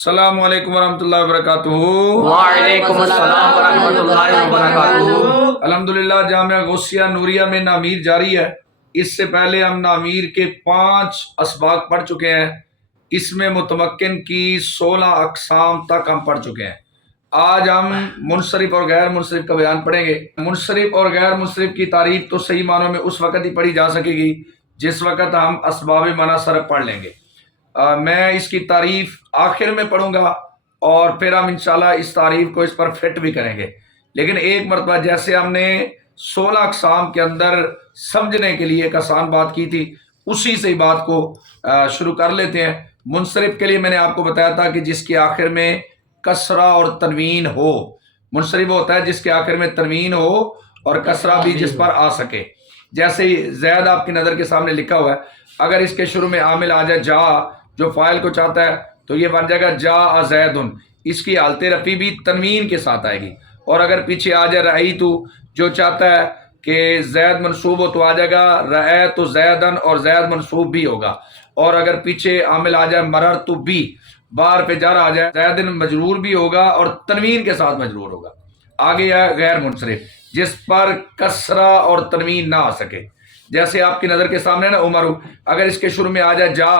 السلام علیکم ورحمۃ اللہ وبرکاتہ۔ وعلیکم السلام ورحمۃ اللہ وبرکاتہ۔ الحمدللہ جامعہ غوثیہ نوریہ میں نامیر جاری ہے۔ اس سے پہلے ہم نامیر کے 5 اسباق پڑھ چکے ہیں۔ اس میں متمکن کی 16 اقسام تک ہم پڑھ چکے ہیں۔ آج ہم منصرف اور غیر منصرف کا بیان پڑھیں گے۔ منصرف اور غیر منصرف کی تعریف تو صحیح معنوں میں اس وقت ہی پڑھی جا سکے گی جس وقت ہم اسباب منع صرف پڑھ لیں گے۔ میں اس کی تعریف آخر میں پڑھوں گا اور پھر ہم انشاءاللہ اس تعریف کو اس پر فٹ بھی کریں گے، لیکن ایک مرتبہ جیسے ہم نے 16 اقسام کے اندر سمجھنے کے لیے ایک آسان بات کی تھی، اسی سے بات کو شروع کر لیتے ہیں۔ منصرف کے لیے میں نے آپ کو بتایا تھا کہ جس کے آخر میں کسرہ اور تنوین ہو۔ منصرف ہوتا ہے جس کے آخر میں تنوین ہو اور کسرہ بھی جس پر آ سکے۔ جیسے زید آپ کی نظر کے سامنے لکھا ہوا ہے، اگر اس کے شروع میں عامل آ جائے جا، جو فاعل کو چاہتا ہے، تو یہ بن جائے گا جا زیدن، اس کی حالت رفع بھی تنوین کے ساتھ آئے گی۔ اور اگر پیچھے آ جائے رأیتو، جو چاہتا ہے کہ زید منصوب ہو تو آ جائے گا رأیت زیدن، اور زید منصوب بھی ہوگا۔ اور اگر پیچھے عامل آ جائے مررت بھی، بار پہ جر آ جائے، زیدن مجرور بھی ہوگا اور تنوین کے ساتھ مجرور ہوگا۔ آگے ہے غیر منصرف، جس پر کسرہ اور تنوین نہ آ سکے۔ جیسے آپ کی نظر کے سامنے نا عمر، اگر اس کے شروع میں آ جائے جا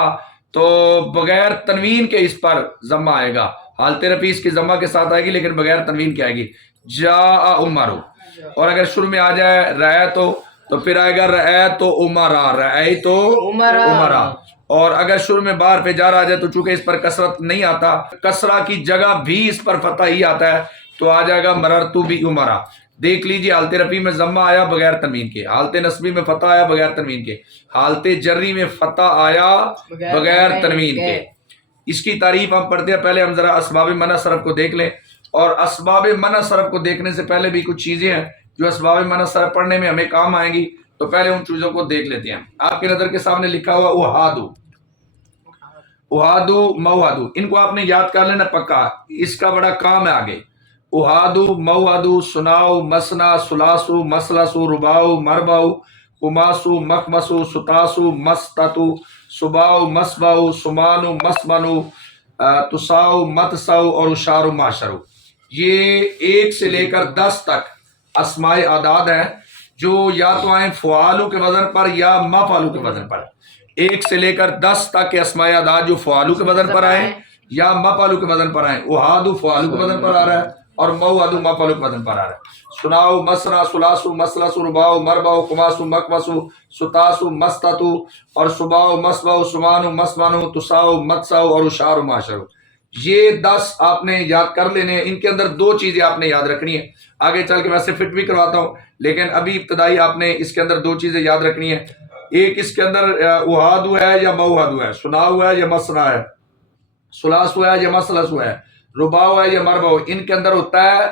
تو بغیر تنوین کے اس پر ضمہ آئے گا۔ حالت رفع اس کی ضمہ کے ساتھ آئے گی لیکن بغیر تنوین کے آئے گی، جا عمر۔ اور اگر شروع میں آ جائے رأیت تو پھر آئے گا رأیت عمرا، رأیت عمرا۔ اور اگر شروع میں بار پہ جار آ جائے تو چونکہ اس پر کسرت نہیں آتا، کسرہ کی جگہ بھی اس پر فتح ہی آتا ہے، تو آ جائے گا مررتو بھی عمرا۔ دیکھ لیجیے، حالت رفعی میں ضمہ آیا بغیر تنوین کے، حالت نصبی میں فتح آیا بغیر تنوین کے، حالت جری میں فتح آیا بغیر تنوین کے۔ اس کی تعریف ہم پڑھتے ہیں، پہلے ہم ذرا اسباب منع صرف کو دیکھ لیں۔ اور اسباب منع صرف کو دیکھنے سے پہلے بھی کچھ چیزیں ہیں جو اسباب منع صرف پڑھنے میں ہمیں کام آئیں گی، تو پہلے ان چیزوں کو دیکھ لیتے ہیں۔ آپ کی نظر کے سامنے لکھا ہوا احادو، احادو موحدو، ان کو آپ نے یاد کر لینا پکا، اس کا بڑا کام ہے آگے۔ احادو موحدو سناؤ مسنا سلاسو مسلسو رباؤ مرباؤ خماسو مخمسو ستاسو مستتو صباؤ مسباؤ سمانو مسمنو تساؤ متساؤ اور اشارو معشرو۔ یہ 1 سے لے کر 10 تک اسماء اعداد ہیں جو یا تو آئیں فعالو کے وزن پر یا مفعلو کے وزن پر۔ 1 سے لے کر 10 تک کے اسماء اعداد جو فعالو کے وزن پر آئیں یا مفعلو کے وزن پر آئیں۔ احادو فعالو کے وزن پر آ رہا ہے اور موحدو مفعلو کے وزن پر آ رہا ہے۔ سناؤ مسنا سلاسو مسلسو رباؤ مرباؤ خماسو مخمسو ستاسو مستتو اور صباؤ مسباؤ سمانو مسمنو تساؤ متساؤ اور اشارو معشرو۔ یہ 10 آپ نے یاد کر لینے ہیں۔ ان کے اندر 2 چیزیں آپ نے یاد رکھنی ہے، آگے چل کے میں سے فٹ بھی کرواتا ہوں، لیکن ابھی ابتدائی آپ نے اس کے اندر 2 چیزیں یاد رکھنی ہے۔ ایک اس کے اندر احادو ہے یا موحدو ہے، سناؤ ہے یا مسنا ہے، سلاسو ہے یا مسلسو ہے، رباؤ ہے یا مرباؤ۔ ان کے اندر ہوتا ہے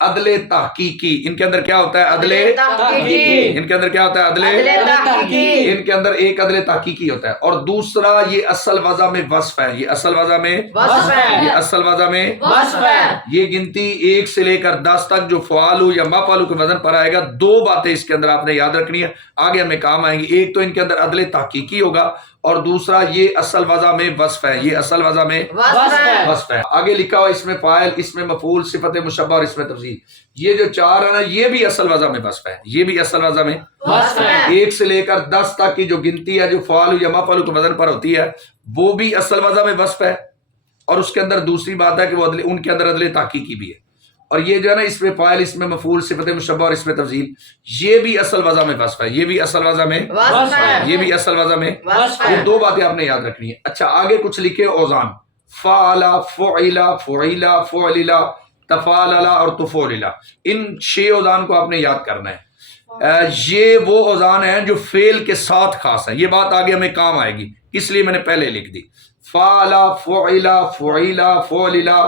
عدل تحقیقی۔ ان کے اندر کیا ہوتا ہے؟ عدل تحقیقی۔ ان کے اندر کیا ہوتا ہے؟ عدل تحقیقی۔ ان کے اندر ایک عدل تحقیقی ہوتا ہے، اور دوسرا یہ اصل وضع میں وصف ہے۔ یہ اصل وضع میں وصف ہے، یہ اصل وضع میں وصف ہے۔ یہ گنتی 1 سے لے کر 10 تک جو فعالو یا مفعلو کے وزن پر آئے گا، 2 باتیں اس کے اندر آپ نے یاد رکھنی ہے، آگے ہمیں کام آئیں گی۔ ایک تو ان کے اندر عدل تحقیقی ہوگا، اور دوسرا یہ اصل وضع میں وصف ہے۔ یہ اصل وضع میں وصف ہے۔ آگے لکھا ہوا اس میں فاعل، اس میں مفعول، صفت مشبہ اور اس میں تفضیل۔ یہ جو 4 ہے نا، یہ بھی اصل وضع میں وصف ہے، یہ بھی اصل وضع میں وصف ہے۔ 1 سے لے کر 10 تک کی جو گنتی ہے جو فعال یا مفعول کے وزن پر ہوتی ہے، وہ بھی اصل وضع میں وصف ہے۔ اور اس کے اندر دوسری بات ہے کہ وہ ان کے اندر عدل تحقیقی بھی ہے۔ اور یہ جو ہے نا، اس میں فاعل، اس میں مفعول، صفت مشبہ اور اس میں تفضیل، یہ بھی اصل وضع میں وصف ہے، یہ بھی اصل وضع میں وصف ہے، یہ بھی اصل وضع میں وصف ہے۔ یہ 2 باتیں آپ نے یاد رکھنی ہے۔ اچھا، آگے کچھ لکھے اوزان، فعلا فعلا فعلا فعللا تفعللا اور تفعللا۔ ان 6 اوزان کو آپ نے یاد کرنا ہے۔ یہ وہ اوزان ہیں جو فعل کے ساتھ خاص ہیں۔ یہ بات آگے ہمیں کام آئے گی، اس لیے میں نے پہلے لکھ دی۔ فعلا فعلا فعلا فعللا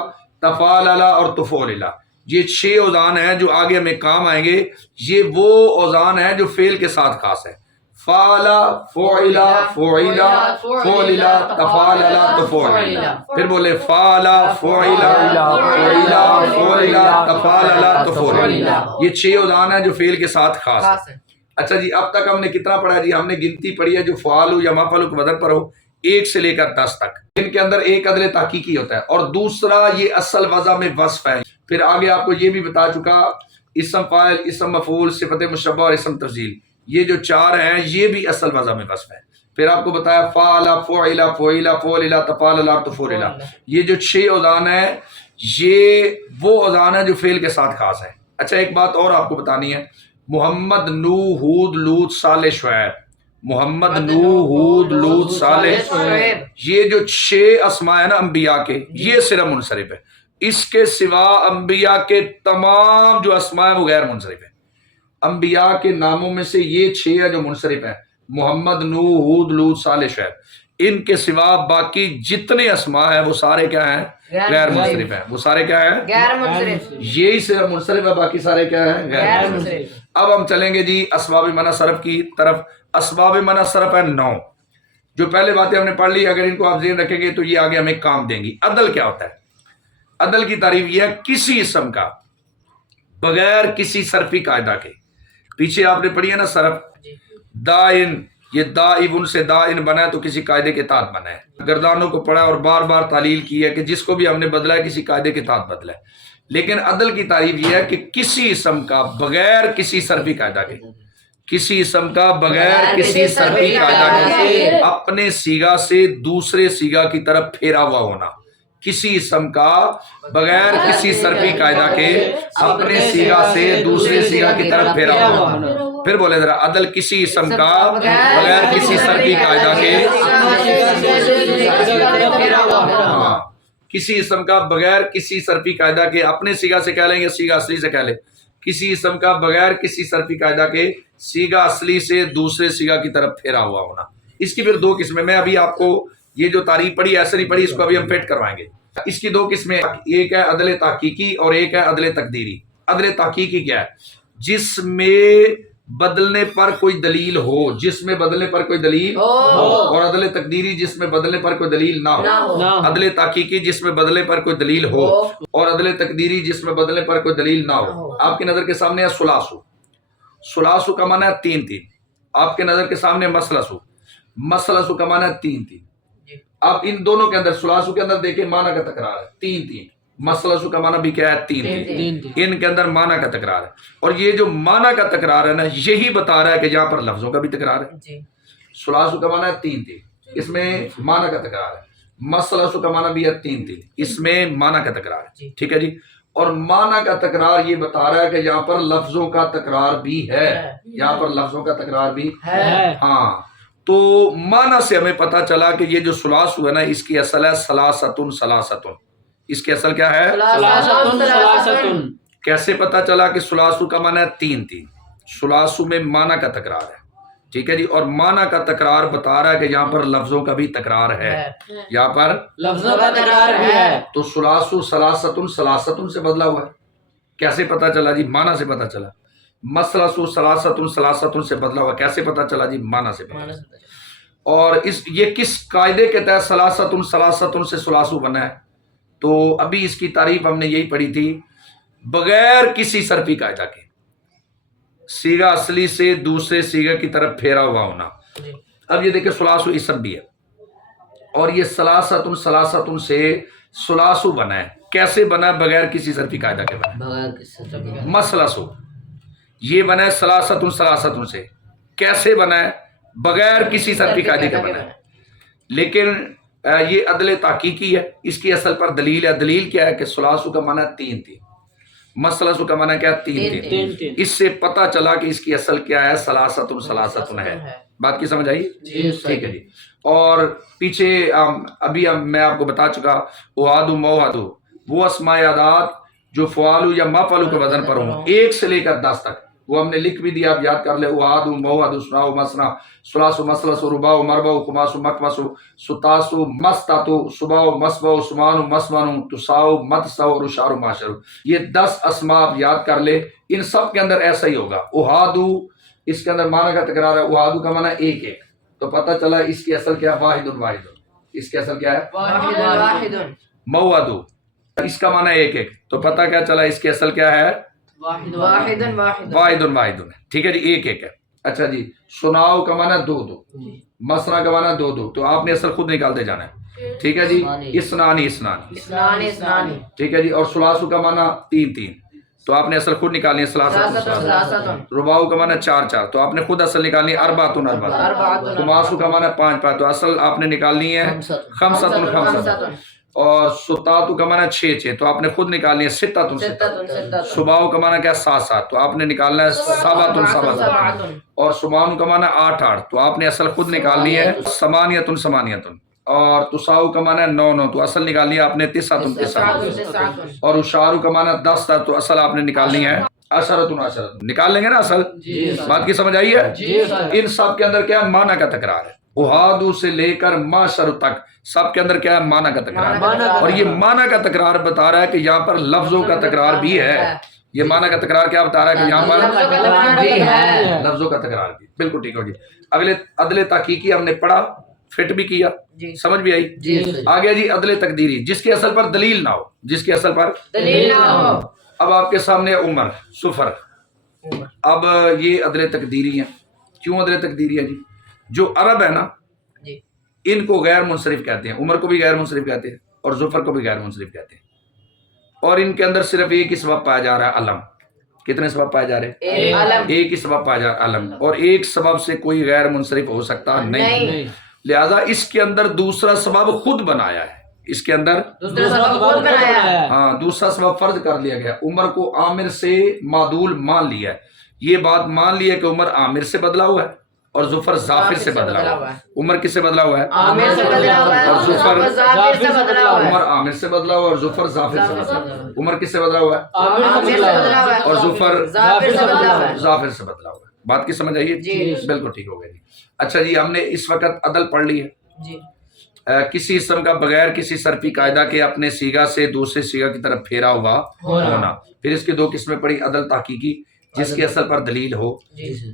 تفعللا اور تفعللا، یہ 6 اوزان ہیں جو آگے ہمیں کام آئیں گے۔ یہ وہ اوزان ہیں جو فعل کے ساتھ خاص ہے۔ فعلا فعلا فعلا فعللا تفعللا تفعللا۔ پھر بولے فعلا فعلا فعلا فعللا تفعللا تفعللا۔ یہ 6 اوزان ہیں جو فعل کے ساتھ خاص ہے۔ اچھا جی، اب تک ہم نے کتنا پڑھا جی؟ ہم نے گنتی پڑھی ہے جو فعال ہو یا مفعول کے وزن پر ہو، ایک سے لے کر 10 تک، ان کے اندر ایک عدل تحقیقی ہوتا ہے اور دوسرا یہ اصل وضع میں وصف ہے. پھر آگے آپ کو یہ بھی بتا چکا اسم فاعل، اسم مفعول، صفت مشبہ اور اسم تفضیل، یہ جو 4 ہیں یہ بھی اصل وضع میں وصف ہے. پھر آپ کو بتایا فعل، فعل، فعل، فعل، تفعل، تفعل، یہ جو 6 اوزان ہیں یہ وہ اوزان ہیں جو فعل کے ساتھ خاص ہیں. اچھا ایک بات اور آپ کو بتانی ہے، محمد، نوح، ہود، لوط، صالح، شعیب، محمد، نوح، ہود، لوط، صالح، یہ جو 6 اسماء ہیں نا انبیاء کے، یہ صرف منصرف ہے. اس کے سوا انبیاء کے تمام جو اسماء ہیں وہ غیر منصرف ہیں. انبیاء کے ناموں میں سے یہ 6 ہیں جو منصرف ہیں، محمد، نوح، ہود، لوط، صالح، شعیب. ان کے سوا باقی جتنے اسماء ہیں وہ سارے کیا ہیں؟ غیر منصرف ہیں. وہ سارے کیا ہیں؟ غیر منصرف. یہی صرف منصرف ہے، باقی سارے کیا ہیں؟ غیر منصرف. اب ہم چلیں گے جی اسباب منع صرف کی طرف. اسباب منع صرف ہے 9. جو پہلے باتیں ہم نے پڑھ لی، اگر ان کو آپ ذہن رکھیں گے تو یہ آگے ہمیں کام دیں گی. عدل کیا ہوتا ہے؟ عدل کی تعریف یہ ہے کسی اسم کا بغیر کسی صرفی قاعدہ کے، پیچھے آپ نے پڑھی ہے نا صرف، دائن، یہ دائب سے دائن بنا ہے تو کسی قاعدے کے تحت بنا ہے. گردانوں کو پڑھا اور بار بار تعلیل کی ہے کہ جس کو بھی ہم نے بدلا ہے کسی قاعدے کے تحت بدلا ہے. لیکن عدل کی تعریف یہ ہے کہ کسی اسم کا بغیر کسی صرفی قاعدہ کے، کسی اسم کا بغیر کسی صرفی قاعدہ کے اپنے صیغہ سے دوسرے صیغہ کی طرف پھیرا ہوا ہونا. کسی اسم کا بغیر کسی صرفی قاعدہ کے اپنے صیغہ سے دوسرے صیغہ کی طرف پھیرا ہوا ہونا. پھر بولے ذرا، عدل کسی اسم کا بغیر کسی صرفی قاعدہ کے، ہاں کسی اسم کا بغیر کسی صرفی قاعدہ کے اپنے صیغہ سے کہہ لیں گے، صیغہ اصلی سے کہہ لیں، کسی اسم کا بغیر کسی صرفی قاعدہ کے صیغہ اصلی سے دوسرے صیغہ کی طرف پھیرا ہوا ہونا. اس کی پھر 2 قسمیں، میں ابھی آپ کو یہ جو تعریف پڑھی ایسے نہیں پڑھی، اس کو ابھی ہم فٹ کروائیں گے. اس کی 2 قسمیں، ایک ہے عدل تحقیقی اور ایک ہے عدل تقدیری. عدل تحقیقی کیا ہے؟ جس میں بدلنے پر کوئی دلیل ہو، جس میں بدلنے پر کوئی دلیل ہو. اور عدل تقدیری جس میں بدلنے پر کوئی دلیل نہ ہو. عدل تحقیقی جس میں بدلنے پر کوئی دلیل ہو اور عدل تقدیری جس میں بدلنے پر کوئی دلیل نہ ہو. آپ کی نظر کے سامنے ہے ثلاثو. ثلاثو کا معنی ہے 3 آپ کے نظر کے سامنے مثلثو. مثلثو کا معنی ہے 3. آپ ان دونوں کے اندر، ثلاثو کے اندر دیکھیں معنی کا تکرار ہے 3. مثلثو کا معنی بھی کیا ہے؟ 3. ان کے اندر معنی کا تکرار ہے. اور یہ جو معنی کا تکرار ہے نا، یہی بتا رہا ہے کہ یہاں پر لفظوں کا بھی تکرار ہے. ثلاثو کا معنی ہے 3، اس میں معنی کا تکرار ہے. مثلثو کا معنی بھی ہے 3، اس میں معنی کا تکرار ہے. ٹھیک ہے جی. اور معنی کا تکرار یہ بتا رہا ہے کہ یہاں پر لفظوں کا تکرار بھی ہے، یہاں پر لفظوں کا تکرار بھی ہے. ہاں تو معنی سے ہمیں پتا چلا کہ یہ جو ثلاثو ہے نا، اس کی اصل ہے ثلاثتن ثلاثتن. اس کی اصل کیا ہے؟ ثلاثتن. کیسے پتا چلا کہ ثلاثو کا معنی ہے 3؟ ثلاثو میں معنی کا تکرار ہے. ٹھیک ہے جی. اور معنی کا تکرار بتا رہا ہے کہ یہاں پر لفظوں کا بھی تکرار ہے، یہاں پر لفظوں کا تکرار بھی ہے. تو ثلاثو ثلاثتن ثلاثتن سے بدلا ہوا ہے. کیسے پتا چلا جی؟ معنی سے پتا چلا. مثلثو ثلاثتن ثلاثتن سے بدلا ہوا، کیسے پتا چلا جی؟ معنی سے پتا چلا. اور یہ کس قاعدے کے تحت ثلاثتن ثلاثتن سے ثلاثو بنا ہے؟ تو ابھی اس کی تعریف ہم نے یہی پڑھی تھی، بغیر کسی صرفی قاعدہ کے صیغہ اصلی سے دوسرے صیغہ کی طرف پھیرا ہوا ہونا. اب یہ دیکھیں ثلاثو اسم بھی ہے اور یہ ثلاثتن ثلاثتن سے ثلاثو بنا ہے. کیسے بنا ہے؟ بغیر کسی صرفی قاعدہ کے بنا ہے. مثلثو یہ بنا ہے ثلاثتن ثلاثتن سے. کیسے بنا ہے؟ بغیر کسی صرفی قاعدے کے بنا ہے. لیکن یہ عدل تحقیقی ہے، اس کی اصل پر دلیل ہے. دلیل کیا ہے؟ کہ ثلاثو کا معنی 3، مثلثو کا معنی کیا؟ 3. اس سے پتا چلا کہ اس کی اصل کیا ہے؟ ثلاثتن ثلاثتن ہے. بات کی سمجھ آئی؟ ٹھیک ہے جی. اور پیچھے ابھی میں آپ کو بتا چکا اوہادو موہادو، وہ اسماء اعداد جو فعالو یا مفعلو کے وزن پر ہوں، 1 سے لے کر 10 تک، وہ ہم نے لکھ بھی دیا، آپ یاد کر لیں. اوہادو موہادو ثناؤ مثنا ثلاثو مثلثو رباعو مربعو خماسو مخمسو ستاسو مستاتو سباعو مسبعو ثمانو مسمنو تساؤ متساؤ رشارو معاشرو. یہ 10 اسماء آپ یاد کر لیں. ان سب کے اندر ایسا ہی ہوگا. اوہادو اس کے اندر معنی کا تکرار ہے. اوہادو کا معنی 1 تو پتہ چلا اس کی اصل کیا ہے؟ واحد واحد. اس کی اصل کیا ہے؟ واحد. موہادو اس کا معنی 1 تو پتہ کیا چلا اس کی اصل کیا ہے؟ واحد. واحد واحد. ٹھیک ہے جی. 1 ہے. اچھا جی، سناؤ کا معنی دو دو، مسنا کا معنی دو دو، تو آپ نے اصل خود نکالتے جانا ہے، ٹھیک ہے جی، اسنانی اسنانی، اسنانی اسنانی، ٹھیک ہے جی، اور سلاسو کا معنی تین تین، تو آپ نے اصل خود نکالنی ہے ثلاثتن سلاسۃ، ثلاثتن، رباؤ کا معنی چار چار، تو آپ نے خود اصل نکالنی ہے اربعۃ اربعۃ، اربعۃ خماسو کا معنی پانچ پانچ، تو اصل آپ نے نکالنی ہے خمسۃ خمسۃ، خمسۃ، اور ستاتو کا معنی چھ چھ، تو آپ نے خود نکالنی ہے ستۃ ستۃ، ستۃ ستۃ، صباؤ کا معنی کیا ہے سات سات، تو آپ نے نکالنا ہے سبعۃ سبعۃ، سبعۃ، اور سمانو کا معنی آٹھ آٹھ، تو آپ نے اصل خود نکالنی ہے ثمانیۃ ثمانیۃ، اور تساؤ کا معنی ہے نو نو، تو اصل نکالنی ہے آپ نے تسعۃ تسعۃ تسعۃ، تسعۃ، اور اشارو کا معنی دس تھا، تو اصل آپ نے نکالنی ہے عشرۃ عشرۃ، نکال لیں گے نا اصل، بات کی سمجھ آئی ہے؟ جی سر، ان سب کے اندر کیا ہے معنی کا تکرار ہے، احادو سے لے کر معشر تک سب کے اندر کیا ہے معنی کا تکرار ہے، اور یہ معنی کا تکرار بتا رہا ہے کہ یہاں پر لفظوں کا تکرار بھی ہے، یہ معنی کا تکرار کیا بتا رہا ہے کہ یہاں پر بھی ہے، لفظوں کا تکرار بھی، بالکل ٹھیک ہو جی۔ اگلے عدل تحقیقی ہم نے پڑھا، فٹ بھی کیا، سمجھ بھی آئی، جی سر، آگے جی عدل تقدیری، جس کے اصل پر دلیل نہ ہو، جس کے اصل پر دلیل نہ ہو، اب آپ کے سامنے عمر سفر، اب یہ عدل تقدیری ہیں، کیوں عدل تقدیری ہے جی؟ جو عرب ہے نا جی، ان کو غیر منصرف کہتے ہیں، عمر کو بھی غیر منصرف کہتے ہیں اور ظفر کو بھی غیر منصرف کہتے ہیں، اور ان کے اندر صرف ایک ہی سبب پایا جا رہا ہے علم، کتنے سبب پائے جا رہے ہیں؟ علم، ایک ہی سبب پایا جا رہا ہے علم، اور ایک سبب سے کوئی غیر منصرف ہو سکتا نہیں، لہذا اس کے اندر دوسرا سبب خود بنایا ہے، اس کے اندر دوسرا سبب خود بنایا ہے، ہاں دوسرا سبب فرض کر لیا گیا، عمر کو عامر سے معدول مان لیا ہے، یہ بات مان لی ہے کہ عمر عامر سے بدلا ہوا ہے اور ظفر ظافر سے بدلا ہوا ہے، عمر کس سے بدلا ہوا ہے؟ عامر سے بدلا ہوا ہے اور ظفر ظافر سے بدلا ہوا ہے، عمر عامر سے بدلا ہوا اور ظفر ظافر سے بدلا ہوا ہے، عمر کس سے بدلا ہوا ہے؟ عامر سے بدلا ہوا ہے اور ظفر ظافر سے بدلا ہوا ہے، ظافر سے بدلا ہوا ہے، بات کی سمجھ آئیے؟ جی، بالکل ٹھیک ہو گیا جی۔ اچھا جی، ہم نے اس وقت عدل پڑھ لی ہے، جی، کسی اسم کا بغیر کسی صرفی قاعدہ کے اپنے سیگا سے دوسرے سیگا کی طرف پھیرا ہوا ہونا، پھر اس کی دو قسمیں پڑھی، عدل تحقیقی جس کے اصل پر دلیل ہو،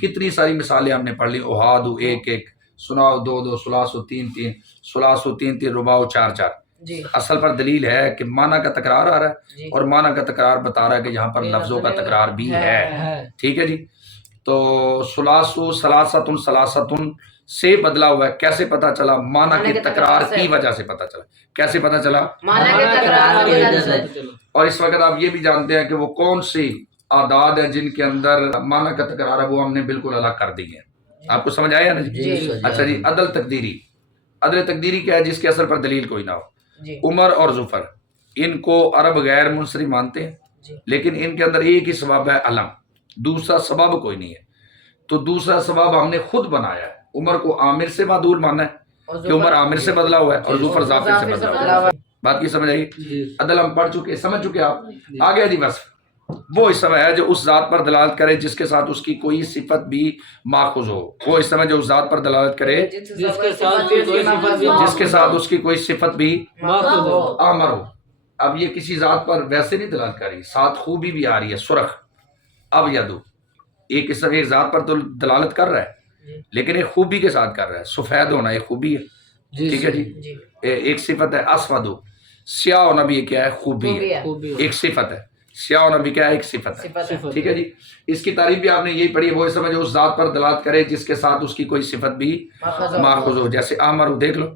کتنی ساری مثالیں ہم نے پڑھ لی، احادو ایک ایک، سناؤ دو دو، سلاسو تین تین، سلاسو تین تین، رباؤ چار چار، جی، اصل پر دلیل ہے کہ معنی کا تکرار آ رہا ہے جی، اور معنی کا تکرار بتا رہا ہے کہ یہاں پر لفظوں کا تکرار بھی ہے، ٹھیک ہے جی۔ تو سلاسو سلاستن سلاستن سے بدلا ہوا ہے، کیسے پتا چلا؟ معنی کے تکرار کی وجہ سے پتا چلا، کیسے پتا چلا؟ معنی کے تکرار کی وجہ سے، اور اس وقت آپ یہ بھی جانتے ہیں کہ وہ کون سی اعداد ہے جن کے اندر معنی کا تکرار ہے، وہ ہم نے بالکل الگ کر دی ہے، آپ کو سمجھ آیا نا جی؟ اچھا جی، عدل تقدیری، عدل تقدیری کیا ہے؟ جس کے اثر پر دلیل کوئی نہ ہو، جی، عمر اور ظفر ان کو عرب غیر منصرف مانتے ہیں، جی، لیکن ان کے اندر ایک ہی سبب ہے علم، دوسرا سبب کوئی نہیں ہے، تو دوسرا سبب ہم نے خود بنایا ہے، عمر کو عامر سے معدول مانا ہے کہ عمر عامر سے بدلا ہوا ہے اور ظفر ظافر سے بدلا ہوا ہے، بات کی سمجھ آئی؟ عدل ہم پڑھ چکے، سمجھ چکے آپ، آگے جی بس وہ اسم ہے جو اس ذات پر دلالت کرے جس کے ساتھ اس کی کوئی صفت بھی ماخوذ ہو، وہ اسم ہے جو اس ذات پر دلالت کرے جس کے ساتھ کوئی صفت بھی جس کے ساتھ اس کی کوئی صفت بھی ماخوذ ہو، آمر ہو۔ اب یہ کسی ذات پر ویسے نہیں دلالت کر رہی، ساتھ خوبی بھی آ رہی ہے، سرخ، اب یدو، ایک اسم ایک ذات پر تو دلالت کر رہا ہے لیکن ایک خوبی کے ساتھ کر رہا ہے، سفید ہونا ایک خوبی ہے، ٹھیک ہے جی، ایک صفت ہے اسودو، سیاہ ہونا بھی کیا ہے؟ خوبی ہے، ایک صفت ہے، سیاہ ہونا بھی کیا ہے؟ ایک صفت ہے، ٹھیک ہے جی۔ اس کی تعریف بھی آپ نے یہی پڑھی ہے، وہ اسم ہے جو اس ذات پر دلالت کرے جس کے ساتھ اس کی کوئی صفت بھی ماخوذ ہو، جیسے آمرو دیکھ لو،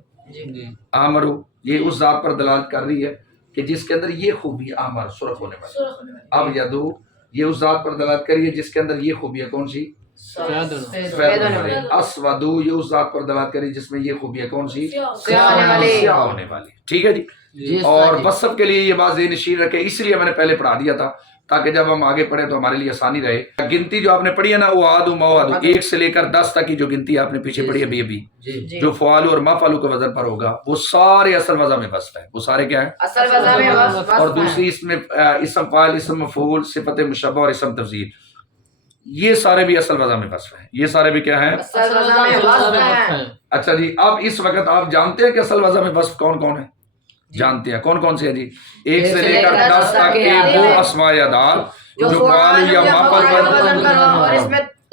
آمرو یہ اس ذات پر دلالت کر رہی ہے کہ جس کے اندر یہ خوبی آمر سرخ ہونے والی، اب یدو یہ اس ذات پر دلالت کری ہے جس کے اندر یہ خوبی ہے، کون سی؟ سفید ہونے والی، اسودو یہ اس ذات پر دلالت کری جس میں یہ خوبی ہے، کون سی؟ سیاہ ہونے والی، ٹھیک ہے جی۔ اور وصف کے لیے یہ بات ذہن نشین رکھے، اس لیے میں نے پہلے پڑھا دیا تھا تاکہ جب ہم آگے پڑھیں تو ہمارے لیے آسانی رہے۔ گنتی جو آپ نے پڑھی ہے نا، احادو موادو، ایک سے لے کر 10 تک کی جو گنتی آپ نے پیچھے پڑھی ہے ابھی جو فعالو اور مفعلو کے وزن پر ہوگا، وہ سارے اصل وزن میں وصف ہے، وہ سارے کیا ہیں؟ اصل وزن میں وصف ہے، اور دوسری اس میں اسم فاعل، اسم مفعول، صفت مشبہ اور اسم تفضیل، یہ سارے بھی اصل وزن میں وصف ہیں، یہ سارے بھی کیا ہیں؟ اصل وزن میں وصف ہے۔ اچھا جی، اب اس وقت آپ جانتے ہیں کہ اصل وزن میں وصف کون کون ہے؟ جانتے ہیں کون کون سے ہیں جی؟ ایک سے لے کر 10 تک کے وہ اسماء اعداد جو فعال یا مفعول پر اور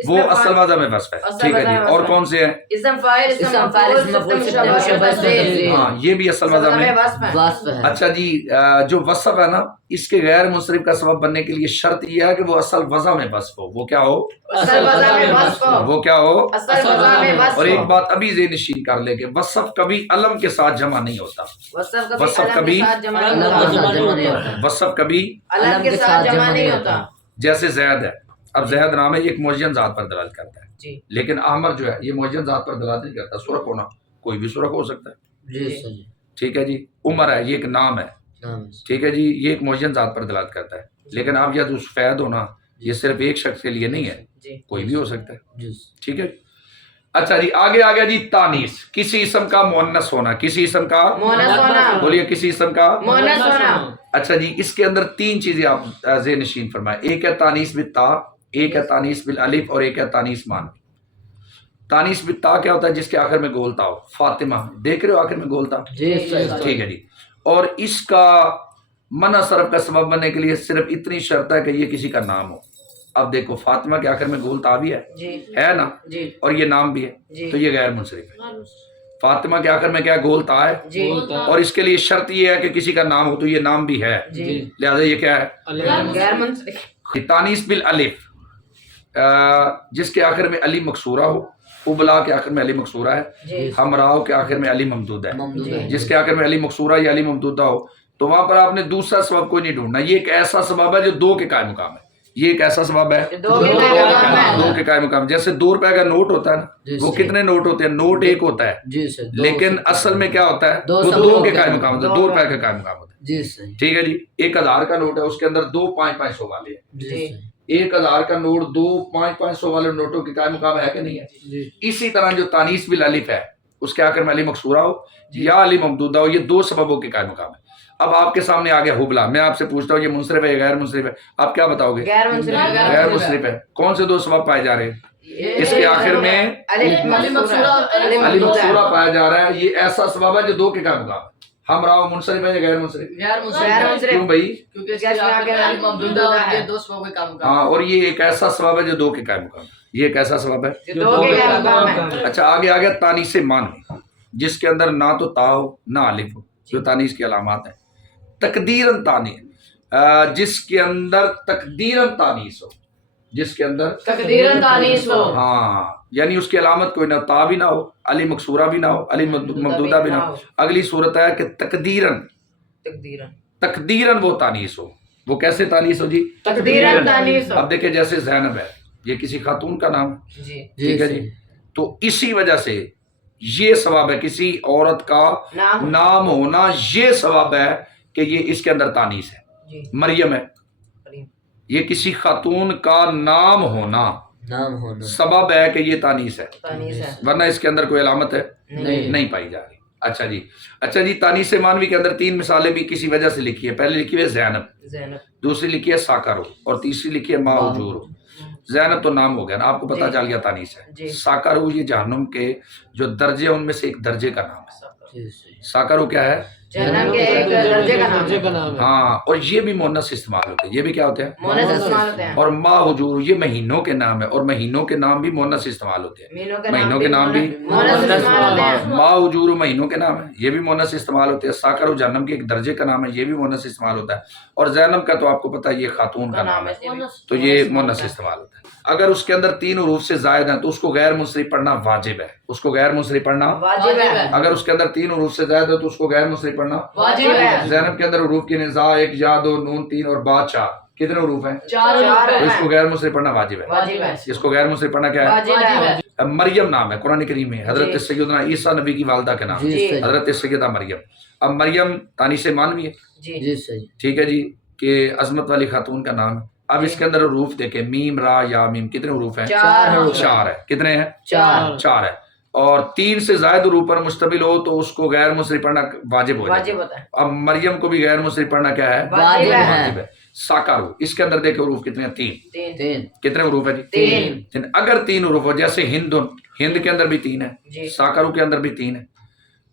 وہ اصل وضع میں وصف ہے. ٹھیک ہے جی. اور کون سے ہیں؟ اسم فاعل اسم مفعول صفت مشبہ تفضیل ہاں یہ بھی اصل وضع میں. وصف ہے. اچھا جی جو وصف ہے نا اس کے غیر منصرف کا سبب بننے کے لیے شرط یہ ہے کہ وہ اصل وضع میں وصف ہو. وہ کیا ہو؟ اصل وضع میں وصف ہو. وہ کیا ہو؟ اصل وضع میں وصف. اور ایک بات ابھی ذہن نشین کر لے کہ وصف کبھی علم کے ساتھ جمع نہیں ہوتا. وصف کبھی وصف کبھی علم کے ساتھ جمع نہیں ہوتا. جیسے زید ہے. اب زید نام ہے یہ ایک معین ذات پر دلالت کرتا ہے جی. لیکن احمد جو ہے یہ معین ذات پر دلالت نہیں کرتا. سرخ ہونا کوئی بھی سرخ ہو سکتا ہے. جی. ٹھیک ہے جی. عمر ہے یہ ایک نام ہے. ٹھیک ہے جی یہ ایک معین ذات پر دلالت کرتا ہے. لیکن آپ یا سفید ہونا یہ صرف ایک شخص کے لیے نہیں ہے کوئی بھی ہو سکتا ہے. ٹھیک ہے. اچھا جی آگے آ گیا جی تانیث. کسی اسم کا مؤنث ہونا. کسی اسم کا مؤنث ہونا. بولیے کسی اسم کا مؤنث ہونا. اچھا جی اس کے اندر تین چیزیں آپ ذہن نشین فرمائیں. ایک ہے تانیث بالتا, ایک ہے تانیث بالالف اور ایک ہے تانیث مانوی. تانیث بالتا کیا ہوتا ہے؟ جس کے آخر میں گولتا ہو. فاطمہ دیکھ رہے ہو آخر میں گولتا. ٹھیک ہے جی. اور اس کا منع صرف کا سبب بننے کے لیے صرف اتنی شرط ہے کہ یہ کسی کا نام ہو. اب دیکھو فاطمہ کے آخر میں گولتا بھی ہے نا اور یہ نام بھی ہے تو یہ غیر منصرف ہے. فاطمہ کے آخر میں کیا گولتا ہے اور اس کے لیے شرط یہ ہے کہ کسی کا نام ہو تو یہ نام بھی ہے لہذا یہ کیا ہے؟ غیر منصرف. تانیث بالالف جس کے آخر میں علی مکسورہ ہو. ابلا کے آخر میں علی مکسورہ ہے. ہمراہ کے آخر میں علی ممدودہ ہے. جس کے آخر میں علی مکسورہ یا علی ممدودہ ہو تو وہاں پر آپ نے دوسرا سبب کوئی نہیں ڈھونڈنا. یہ ایک ایسا سبب ہے جو دو کے قائم مقام ہے. یہ ایک ایسا سبب ہے دو کے قائم مقام. جیسے 2 روپے کا نوٹ ہوتا ہے نا وہ کتنے نوٹ ہوتے ہیں؟ نوٹ ایک ہوتا ہے لیکن اصل میں کیا ہوتا ہے؟ وہ 2 کے قائم مقام ہوتا ہے. 2 روپے کا قائم مقام ہوتا ہے. ٹھیک ہے جی. 1000 کا نوٹ ہے اس کے اندر 2 500 والے ہیں. 1000 کا نوٹ 2 500 والے نوٹوں کے قائم مقام ہے کہ نہیں ہے؟ اسی طرح جو تانیث بالالف ہے اس کے آخر میں علی مکسورہ ہو یا علی ممدودہ ہو یہ 2 سببوں کے قائم مقام ہے. اب آپ کے سامنے آ گیا حبلا. میں آپ سے پوچھتا ہوں یہ منصرف ہے یا غیر منصرف ہے؟ آپ کیا بتاؤ گے؟ غیر منصرف. غیر منصرف ہے. کون سے 2 سبب پائے جا رہے ہیں؟ اس کے آخر میں علی مکسورہ پایا جا رہا ہے. یہ ایسا سبب ہے جو 2 کے قائم مقام ہے. ہمراہ منصرف ہے یا غیر منصرف؟ کیوں بھائی؟ ہاں اور یہ ایک ایسا سبب ہے جو 2 کے قائم مقام ہے. یہ ایک ایسا سبب ہے. اچھا آگے آ گیا تانیث مانوی جس کے اندر نہ تو تا ہو نہ الف ہو جو تانیث کی علامات ہیں. تقدیراً تانیث جس کے اندر تقدیراً تانیث ہو. جس کے اندر تقدیراً تانیث ہو. ہاں یعنی اس کی علامت کوئی نہ تا بھی نہ ہو علی مکسورہ بھی نہ ہو علی ممدودہ بھی نہ ہو. اگلی صورت ہے کہ تقدیراً وہ تانیث ہو. وہ کیسے تانیث ہو جی؟ تقدیراً تانیث ہو. اب دیکھیں جیسے زینب ہے یہ کسی خاتون کا نام ہے. ٹھیک ہے جی. تو اسی وجہ سے یہ سبب ہے کسی عورت کا نام ہونا. یہ سبب ہے کہ یہ اس کے اندر تانیث ہے. مریم ہے یہ کسی خاتون کا نام ہونا سبب ہے کہ یہ تانیث ہے ورنہ اس کے اندر کوئی علامت ہے نہیں پائی جا رہی. اچھا جی تانیث مانوی کے اندر 3 مثالیں بھی کسی وجہ سے لکھی ہے. پہلے لکھی ہے زینب, دوسری لکھی ہے ساکرو اور تیسری لکھی ہے ما حجور. زینب تو نام ہو گیا نا آپ کو پتہ چل گیا تانیث ہے. ساکرو یہ جہنم کے جو درجے ان میں سے ایک درجے کا نام ہے. ساکرو کیا ہے؟ جہنم کے ایک درجے کا نام ہے. ہاں اور یہ بھی مؤنث استعمال ہوتے ہیں. یہ بھی کیا ہوتے ہیں؟ مؤنث استعمال ہوتے ہیں. اور ما حجور یہ مہینوں کے نام ہے اور مہینوں کے نام بھی مؤنث استعمال ہوتے ہیں. مہینوں کے نام بھی مؤنث استعمال ہوتے ہیں. ما حجور مہینوں کے نام ہے یہ بھی مؤنث استعمال ہوتے ہیں. ساکر جہنم کے ایک درجے کا نام ہے یہ بھی مؤنث استعمال ہوتا ہے. اور زینب کا تو آپ کو پتہ ہے یہ خاتون کا نام ہے تو یہ مؤنث استعمال ہوتا ہے. اگر اس کے اندر 3 حروف سے زائد ہیں تو اس کو غیر منصرف پڑھنا واجب ہے. اس کو غیر منصرف پڑھنا واجب ہے. اگر اس کے اندر 3 حروف سے زائد ہے تو اس کو غیر منصرف پڑھنا واجب ہے. زینب کے اندر حروف کی نزا 1 یا 2 نون 3 اور با 4 کتنے حروف ہیں؟ 4 تو اس کو غیر منصرف پڑھنا واجب ہے. اس کو غیر منصرف پڑھنا کیا ہے؟ مریم نام ہے قرآن کریم میں حضرت سیدنا عیسیٰ نبی کی والدہ کے نام حضرت سیدہ مریم. اب مریم تانیث مانوی ہے. ٹھیک ہے جی کہ عظمت والی خاتون کا نام ہے. اب اس کے اندر حروف دیکھیں میم را یا میم کتنے حروف ہیں؟ 4 ہے. کتنے ہیں؟ 4 ہے. اور 3 سے زائد حروف پر مشتمل ہو تو اس کو غیر منصرف پڑھنا واجب ہو جاتا ہے. اب مریم کو بھی غیر منصرف پڑھنا کیا ہے؟ واجب ہے. ساکارو اس کے اندر دیکھیں حروف کتنے ہیں؟ 3. کتنے حروف ہیں جی؟ 3. اگر 3 حروف ہو جیسے ہند کے اندر بھی 3 ہے ساکارو کے اندر بھی 3 ہے.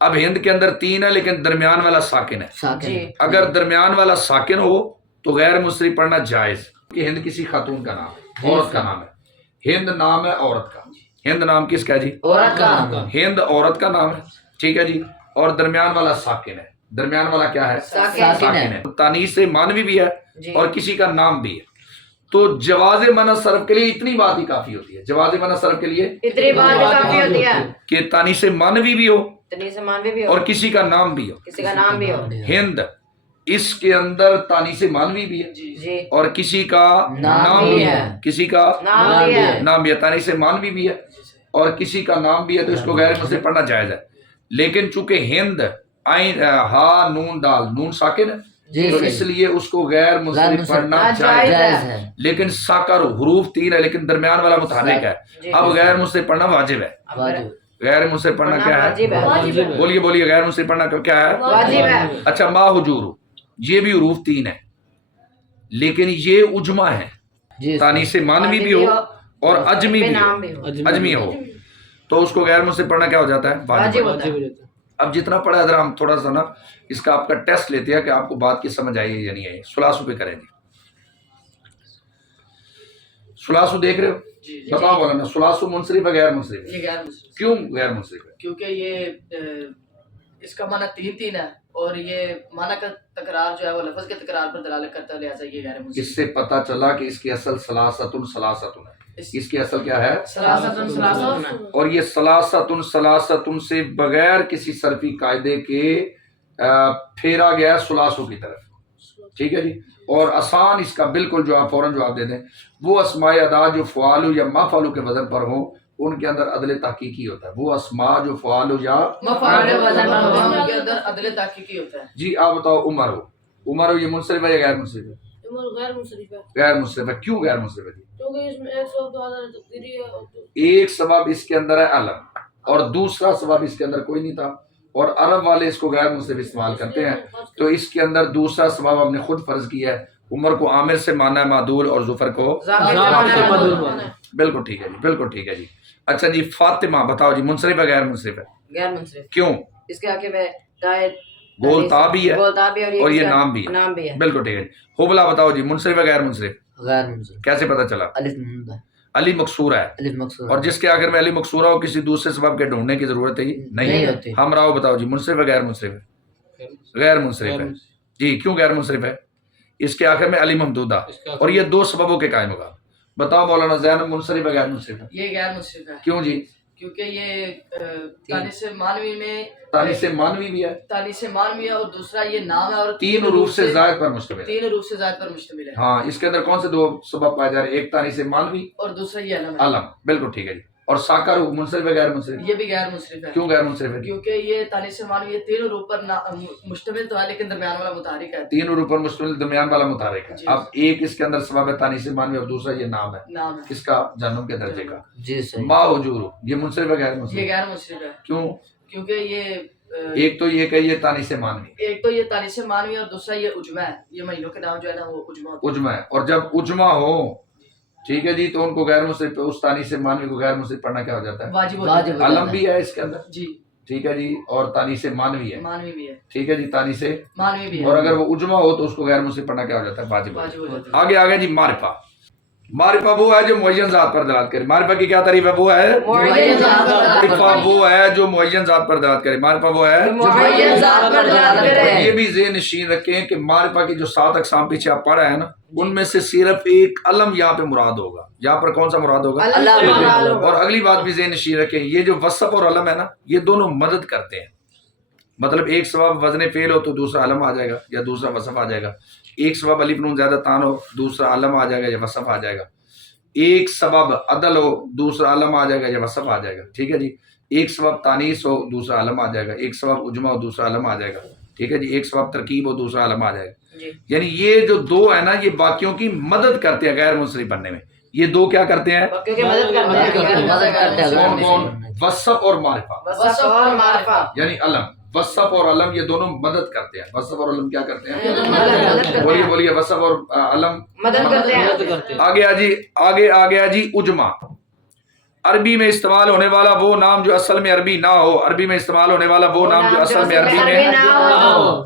اب ہند کے اندر 3 ہے لیکن درمیان والا ساکن ہے. اگر درمیان والا ساکن ہو تو غیر منصرف پڑھنا جائز کہ ہند کسی خاتون کا نام ہے عورت کا نام ہے. ہند نام ہے عورت کا، ہند نام کس کا ہے جی؟ عورت کا نام، ہند عورت کا نام ہے، ٹھیک ہے جی. اور درمیان والا ساکن ہے، درمیان والا کیا ہے؟ ساکن ہے. تانیث مانوی بھی ہے جی. اور کسی کا نام بھی ہے. تو جواز منع صرف کے لیے اتنی بات ہی کافی ہوتی ہے، جواز منع صرف کے لیے اتنی بات کافی ہوتی ہے کہ تانیث مانوی بھی ہو تنیس مانوی بھی ہو اور کسی کا نام بھی ہو. کسی کا نام بھی ہو. ہند اس کے اندر تانیث مانوی بھی ہے جی اور کسی کا نام بھی ہے، کسی کا نام بھی ہے. نام بھی ہے، تانیث مانوی بھی ہے اور کسی کا نام بھی ہے، تو اس کو غیر منصرف پڑھنا جائز ہے. لیکن چونکہ ہند عین ہا نون دال نون ساکن ہے جی تو صحیح. اس لیے اس کو غیر منصرف پڑھنا جائز ہے. جائز ہے. لیکن ساکر حروف 3 ہے لیکن درمیان والا متحرک ہے، جی. اب غیر منصرف پڑھنا واجب ہے. واجب غیر منصرف پڑھنا کیا واجب ہے. واجب ہے. بولیے بولیے غیر منصرف پڑھنا کیا ہے؟ واجب ہے. اچھا ما حجور یہ بھی حروف 3 ہے لیکن یہ اجمع ہے، جی تانیث مانوی بھی ہو اور اجمی بھی نام ہو، بھی ہو. اجمی ہو تو اس کو غیر منصرف پڑھنا کیا ہو جاتا ہے؟ واجب واجب. ہوتا ہے. اب جتنا پڑھا ہے ذرا ہم تھوڑا سا نا اس کا آپ کا ٹیسٹ لیتے ہیں کہ آپ کو بات کی سمجھ آئی ہے یا نہیں آئی. سلاسو پہ کریں گے. سلاسو دیکھ رہے ہو؟ بتاؤ مولانا سلاسو منصرف ہے غیر منصرف ہے؟ یہ غیر منصرف کیوں غیر منصرف ہے؟ کیونکہ یہ اس کا معنی تین تین ہے اور یہ معنی کا تکرار جو ہے وہ لفظ کے تکرار پر دلالت کرتا ہے، لہٰذا یہ غیر منصرف. اس سے پتہ چلا کہ اس کی اصل سلاستن سلاستن ہے. اس کی اصل کیا ہے؟ سلاستن سلاستن. اور یہ سلاستن سلاستن سے بغیر کسی صرفی قاعدے کے پھیرا گیا سلاسو کی طرف، ٹھیک ہے جی. اور آسان اس کا بالکل جو آپ فوراً جواب دے دیں، وہ اسماء ادا جو فعالو یا مفعولو کے وزن پر ہوں ان کے اندر عدل تحقیقی ہوتا ہے. وہ اسماء جو فعالو یا مفعول وزن پر ہوتا ہے ان کے اندر عدل تحقیقی ہوتا ہے. جی آپ بتاؤ عمر ہو، عمر ہو یہ منصرف ہے یا غیر منصرف ہے؟ غیر منصرف ہے غیر منصرف ہے. کیوں غیر منصرف ہے جی؟ کیونکہ اس میں ایک سبب تو آدھا تقدیری ہے اور ایک سبب اس کے اندر ہے علم اور دوسرا سبب اس کے اندر کوئی نہیں تھا، اور عرب والے اس کو غیر منصرف استعمال کرتے ہیں. تو اس کے اندر دوسرا سبب ہم نے خود فرض کیا ہے. عمر کو عامر سے مانا ہے معدول اور ظفر کو بالکل ٹھیک ہے جی، بالکل ٹھیک ہے جی. اچھا جی فاطمہ بتاؤ جی منصرف ہے غیر منصرف ہے؟ غیر منصرف. کیوں؟ اس کے آگے میں دائر گولتا بھی ہے گولتا بھی اور یہ نام بھی نام بھی ہے، ہے. بالکل ٹھیک ہے جی. حبلہ بتاؤ جی منصرف ہے غیر منصرف؟ غیر منصرف. کیسے پتہ چلا؟ الف ممدہ علی مقصورہ ہے الف مقصور اور جس کے آخر میں علی مقصورہ ہو کسی دوسرے سبب کے ڈھونڈنے کی ضرورت ہے نہیں ہوتی. ہم راؤ بتاؤ جی منصرف ہے غیر منصرف ہے؟ غیر منصرف ہے جی. کیوں غیر منصرف ہے؟ اس کے آخر میں علی ممدودہ اور یہ دو سببوں کے قائم ہوگا. بتاؤ مولانا زینب منصرف ہے غیر منصرف ہے؟ یہ غیر منصرف ہے کیوں جی؟ کیونکہ یہ تانیث مانوی میں تانیث مانوی بھی ہے، تانیث مانوی ہے اور دوسرا یہ نام ہے اور 3 حروف سے زائد پر مشتمل ہے. 3 حروف سے زائد پر مشتمل ہے. ہاں اس کے اندر کون سے 2 سبب پائے جا رہے ہیں؟ ایک تانیث مانوی اور دوسرا یہ علم ہے. علم، بالکل ٹھیک ہے جی. اور ساکر منصرف ہے غیر منصرف؟ یہ بھی غیر منصرف ہے. کیوں غیر منصرف ہے؟ کیونکہ یہ تانیث مانوی یہ 3 حروف پر مشتمل تو ہے لیکن درمیان والا متحرک ہے. 3 حروف پر مشتمل درمیان والا متحرک ہے. جی. اب ایک اس کے اندر سبب ہے تانیث مانوی اور دوسرا یہ نام ہے نام ہے. کس کا؟ جہنم کے درجے کا. جی صحیح. ما حجور یہ منصرف ہے غیر یہ منصرف؟ غیر منصرف ہے کیوں؟ کیونکہ یہ ایک تو یہ کہ یہ تانیث مانوی ایک تو یہ تانیث مانوی اور دوسرا یہ اجمع ہے. یہ مہینوں کے نام جو ہے نا وہ اجمع ہوتا ہے. اجمع ہے، اور جب اجمع ہو ٹھیک ہے جی تو ان کو غیر منصرف اس تانیث مانوی کو غیر منصرف پڑھنا کیا ہو جاتا ہے؟ واجب واجب ہوتا ہے. علم بھی ہے اس کے اندر، جی ٹھیک ہے جی. اور تانیث مانوی ہے، مانوی بھی ہے. ٹھیک ہے جی. تانیث مانوی بھی ہے. اور اگر وہ اجمع ہو تو اس کو غیر منصرف پڑھنا کیا ہو جاتا ہے؟ واجب ہو جاتا واجب ہو جاتا ہے. ہے. آگے آگے جی معرفہ. معرفہ وہ ہے جو معین ذات پر دلالت کرے. معرفہ کی کیا تعریف ہے؟ وہ ہے معین ذات پر دلالت معرفہ وہ ہے جو معین ذات پر دلالت کرے. معرفہ وہ ہے معین ذات پر دلالت کرے. یہ بھی ذہن نشین رکھیں کہ معرفہ کی جو 7 اقسام پیچھے آپ پڑھ رہے ہیں نا ان میں سے صرف ایک علم یہاں پہ مراد ہوگا. یہاں پر کون سا مراد ہوگا؟ اللہ مراد ہوگا. اور اگلی بات بھی ذہن نشین رکھیں یہ جو وصف اور علم ہے نا یہ دونوں مدد کرتے ہیں. مطلب ایک سبب وزن فعل ہو تو دوسرا علم آ جائے گا یا دوسرا وصف آ جائے گا. ایک سبب الف نون زیادہ تان ہو دوسرا علم آ جائے گا یا وصف آ جائے گا. ایک سبب عدل ہو دوسرا علم آ جائے گا یا وصف آ جائے گا. ٹھیک ہے جی. ایک سبب تانیث ہو دوسرا علم آ جائے گا. ایک سبب اجمع ہو دوسرا علم آ جائے گا. ٹھیک ہے جی. ایک سبب ترکیب ہو دوسرا علم آ جائے گا. جی. یعنی یہ جو 2 ہے نا یہ باقیوں کی مدد کرتے ہیں غیر منصرف بننے میں. یہ 2 کیا کرتے ہیں؟ کیونکہ مدد کرتے ہیں. مدد کرتے ہیں. کون کون؟ وصف اور معرفہ. وصف اور معرفہ یعنی علم وصف اور علم یہ دونوں مدد کرتے ہیں. وصف اور علم کیا کرتے ہیں؟ مدد کرتے بولیے ہیں. بولیے. وصف اور علم مدد کرتے ہیں. آگے آ جی اجمع. عربی میں استعمال ہونے والا وہ نام جو اصل میں عربی نہ ہو. عربی میں استعمال ہونے والا وہ نام جو اصل میں عربی میں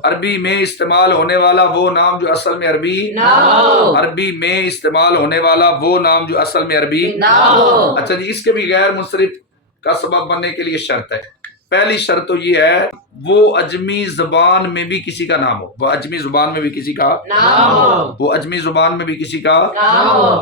عربی میں استعمال ہونے والا وہ نام جو اصل میں عربی عربی میں استعمال ہونے والا وہ نام جو اصل میں عربی. اچھا جی، اس کے بھی غیر منصرف کا سبب بننے کے لیے شرط ہے. پہلی شرط تو یہ ہے وہ عجمی زبان میں بھی کسی کا نام ہو. وہ عجمی زبان میں بھی کسی کا وہ عجمی زبان میں بھی کسی کا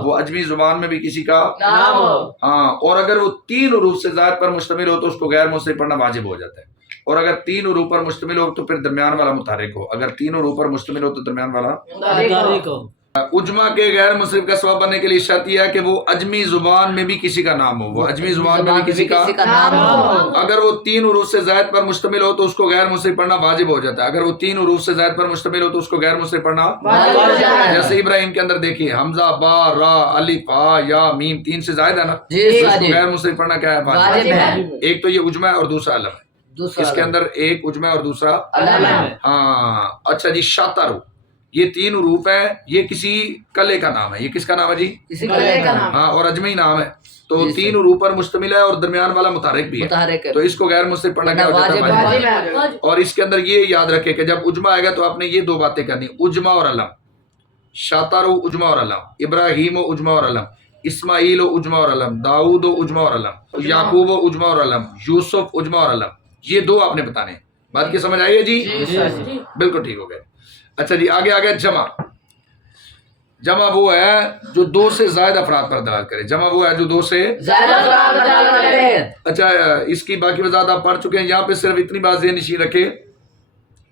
وہ عجمی زبان میں بھی کسی کا ہاں. اور اگر وہ 3 حروف سے زائد پر مشتمل ہو تو اس کو غیر منصرف پڑھنا واجب ہو جاتا ہے. اور اگر 3 حروف پر مشتمل ہو تو پھر درمیان والا متحرک ہو. اگر 3 حروف پر مشتمل ہو تو درمیان والا. اجماع کے غیر منصرف کا سبب بننے کے لیے شرط یہ ہے کہ وہ عجمی زبان میں بھی کسی کا نام ہو. وہ عجمی زبان میں بھی کسی کا اگر وہ 3 حروف سے زائد پر مشتمل ہو تو اس کو غیر منصرف پڑھنا واجب ہو جاتا ہے. اگر وہ 3 حروف سے زائد پر مشتمل ہو تو اس کو غیر منصرف پڑھنا جیسے ابراہیم کے اندر دیکھیے حمزہ با را الف ہا یا میم 3 سے زائد ہے نا، تو اس کو غیر منصرف پڑھنا کیا ہے؟ واجب ہے. ایک تو یہ اجماع ہے اور دوسرا علم ہے. اس کے اندر ایک اجماع اور دوسرا ہاں. اچھا جی، شاترو یہ 3 حروف ہیں، یہ کسی کلے کا نام ہے. یہ کس کا نام ہے جی؟ کسی کلے کا نام. ہاں، اور اجمی نام ہے تو 3 حروف پر مشتمل ہے اور درمیان والا متحرک بھی ہے، تو اس کو غیر منصرف پڑھنا کیا ہو جاتا ہے؟ واجب ہے. اور اس کے اندر یہ یاد رکھے کہ جب اجماع آئے گا تو آپ نے یہ 2 باتیں کرنی، اجماع اور علم. شاترو اجماع اور علم، ابراہیم و اجماع اور علم، اسماعیل و اجماع اور علم، داؤد و اجماع اور علم، یعقوب و اجماع اور علم، یوسف اجماع اور علم. یہ 2 آپ نے بتانے ہیں. بات کی سمجھ آئی ہے جی؟ بالکل ٹھیک ہو گئے. اچھا جی، آگے آگے جمع. جمع وہ ہے جو 2 سے زائد افراد پر دلالت کرے. جمع وہ ہے جو 2 سے زائد افراد پر دلالت کرے. اچھا، اس کی باقی وضاحت آپ پڑھ چکے ہیں. یہاں پہ صرف اتنی بات ذہن نشین رکھے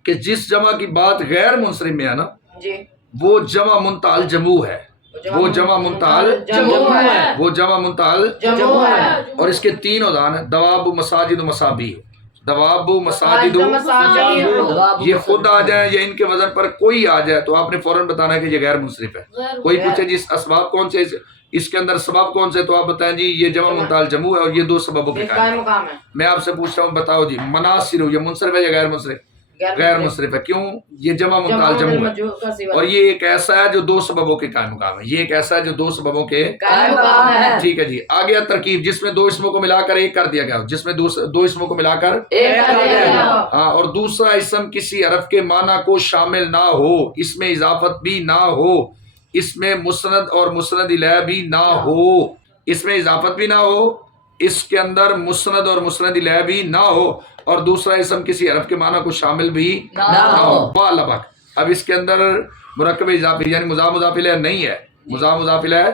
کہ جس جمع کی بات غیر منصرف میں ہے نا وہ جمع منتعل جموع ہے. وہ جمع منتعل وہ جمع منتعل اور اس کے 3 اوزان ہیں، دواب و مساجد و مسابیح. دواب و مساجد یہ خود آ جائیں یا ان کے وزن پر کوئی آ جائے تو آپ نے فوراً بتانا ہے کہ یہ غیر منصرف ہے. کوئی پوچھے جی اسباب کون سے، اس کے اندر سبب کون سے، تو آپ بتائیں جی یہ جمع منتعل جموع ہے اور یہ 2 سببوں کے قائم ہے. میں آپ سے پوچھتا ہوں، بتاؤ جی مناصر یہ منصرف ہے یا غیر منصرف؟ غیر منصرف ہے. کیوں؟ یہ جمع منتعل جموع ہے اور یہ ایک ایسا ہے جو 2 سببوں کے قائم مقام ہے. یہ ایک ایسا ہے جو 2 سببوں کے قائم مقام ہے. ٹھیک ہے جی. آگے ترکیب جس میں 2 اسموں کو ملا کر ایک کر دیا گیا ہو، جس میں 2 اسموں کو ملا کر ایک کر دیا گیا ہو. ہاں، اور دوسرا اسم کسی حرف کے معنی کو شامل نہ ہو، اس میں اضافت بھی نہ ہو، اس میں مسند اور مسند الیہ بھی نہ ہو. اس میں اضافت بھی نہ ہو، اس کے اندر مسند اور مسند الیہ بھی نہ ہو، اور دوسرا اسم کسی حرف کے معنی کو شامل بھی نہ ہو. بالبک. اب اس کے اندر مرکب اضافی یعنی مضاف مضاف الیہ نہیں ہے. مضاف مضاف الیہ